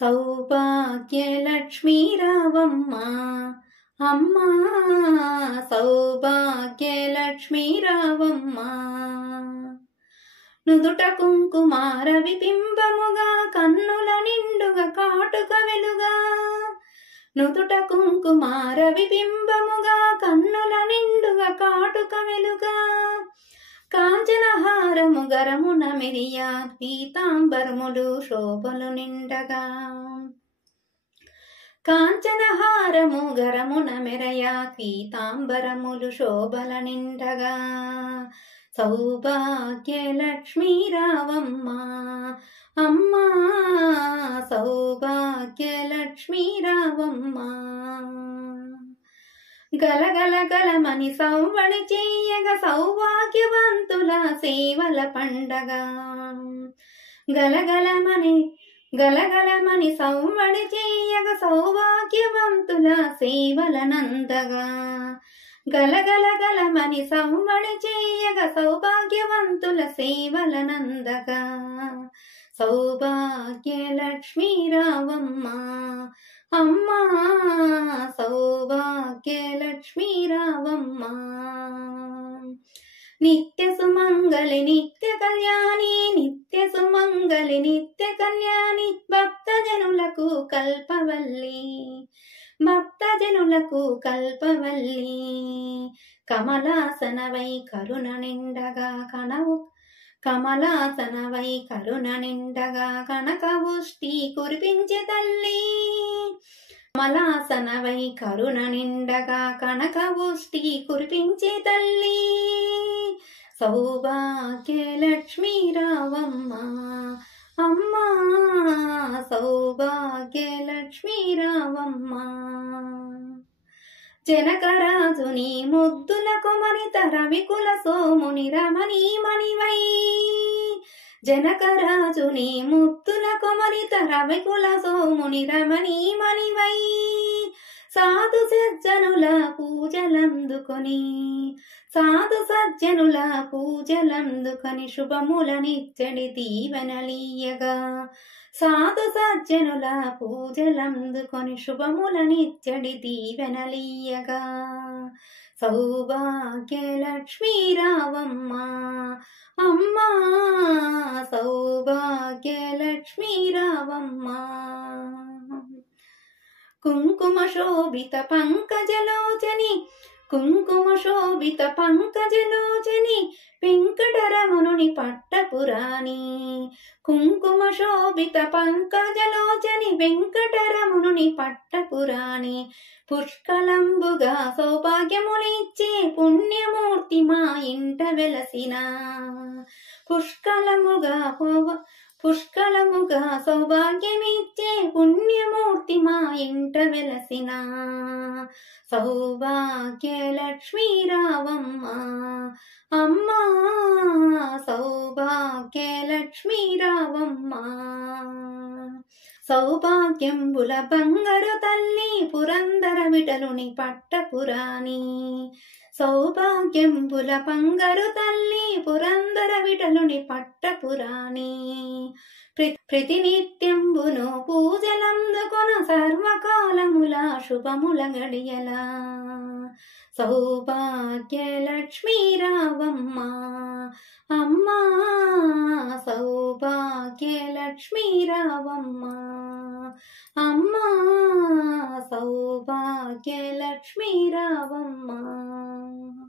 సౌభాగ్యలక్ష్మీ రావమ్మ అమ్మా, సౌభాగ్యలక్ష్మీ రావమ్మ. నుదుట కుంకుమార విబింబముగా కన్నుల నిండుగా కాటుక వెలుగా, నుదుట కుంకుమార విబింబముగా కన్నుల నిండుగా కాటుక వెలుగా, కాంచనహారము గరమున మెరియా పీతాంబరములు శోభలు నిండగా, కాంచనహారము గరమున మెరయా పీతాంబరములు శోభల నిండగా, సౌభాగ్యలక్ష్మీ రావమ్మ అమ్మా, సౌభాగ్యలక్ష్మీ రావమ్మ. గలగల గలమని సవ్వడి చెయ్యగ సౌభాగ్యవంతుల సేవల పండగ, గలగలమని సవ్వడి చెయ్యగ సౌభాగ్యవంతుల సేవల నందగా, గలగలమని సవ్వడి చెయ్యగ సౌభాగ్యవంతుల సేవల నందగా, సౌభాగ్యలక్ష్మీ రావమ్మ అమ్మా, సౌభాగ్యలక్ష్మీ రావమ్మ. నిత్య సుమంగళి నిత్య కళ్యాణి, నిత్య సుమంగళి నిత్య కళ్యాణి, భక్తజనులకు కల్పవల్లి, భక్తజనులకు కల్పవల్లి. కమలాసనవై కరుణ నిండగా కనవు, కమలాసనవై కరుణ నిండగా కనకవుష్టి కురిపించే తల్లి, కమలాసనవై కరుణ నిండగా కనకవుష్టి కురిపించే తల్లి, సౌభాగ్యలక్ష్మీ రావమ్మ అమ్మా, సౌభాగ్యలక్ష్మీ రావమ్మ. జనకరాజుని ముద్దుల కుమరిత రవికుల సోముని రమణీమణివై, జనకరాజుని ముద్దుల కుమరిత రవికుల సోముని రమణీమణివై, సాధు సజ్జనుల పూజలందుకొని, సాధు సజ్జనుల పూజలందుకొని శుభములనిచ్చడి దీవెనలీయగా, సాధు సజ్జనుల పూజలందుకొని శుభములనిచ్చడి దీవెనలీయగా, సౌభాగ్యలక్ష్మీ రావమ్మ అమ్మా, సౌభాగ్యలక్ష్మీ రావమ్మ. కుంకుమ శోభిత పంకజలోచని, కుంకుమ శోభిత పంకజలోచని, వెంకటరమణుని పట్టపురాణి, కుంకుమ శోభిత పంకజలోచని, వెంకటరమణుని పట్టపురాణి, పుష్కలంబుగా సౌభాగ్యములిచ్చే పుణ్యమూర్తి మా ఇంట వెలసిన, పుష్కలముగా సౌభాగ్యమిచ్చే పుణ్యమూర్తి మా ఇంట వెలసిన, సౌభాగ్యలక్ష్మీ రావమ్మ అమ్మా, సౌభాగ్యలక్ష్మీ రావమ్మ. సౌభాగ్యంబుల బంగారు తల్లి పురందర విఠలుని పట్టపురాణి, సౌభాగ్యంబుల బంగారు తల్లి పురందర విఠలుని పట్టపురాణి, ప్రతినిత్యంబును పూజలందుకొన సర్వకాలముల శుభముల గడియల, సౌభాగ్యలక్ష్మీ రావమ్మ అమ్మా, సౌభాగ్యలక్ష్మీ రావమ్మ అమ్మా, సౌభాగ్యలక్ష్మీ రావమ్మ.